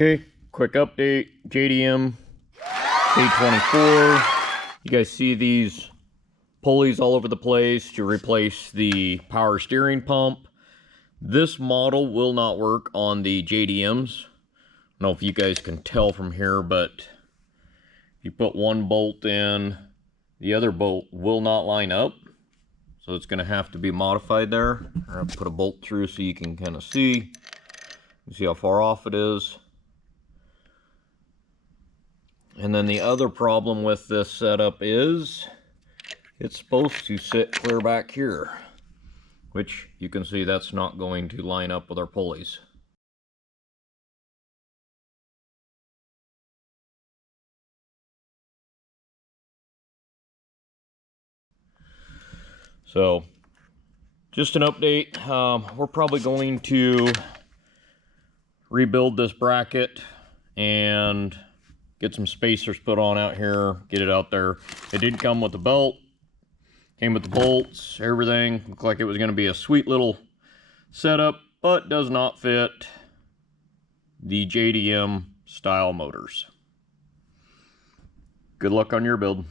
Okay, quick update. JDM K24. You guys see these pulleys all over the place to replace the power steering pump. This model will not work on the JDMs. I don't know if you guys can tell from here, but you put one bolt in, the other bolt will not line up. So it's going to have to be modified there. I'll put a bolt through so you can kind of see. You see how far off it is. And then the other problem with this setup is it's supposed to sit clear back here, which you can see that's not going to line up with our pulleys. So just an update. We're probably going to rebuild this bracket and get some spacers put on out here, get it out there. It did come with the belt, came with the bolts, everything. Looked like it was going to be a sweet little setup, but does not fit the JDM style motors. Good luck on your build.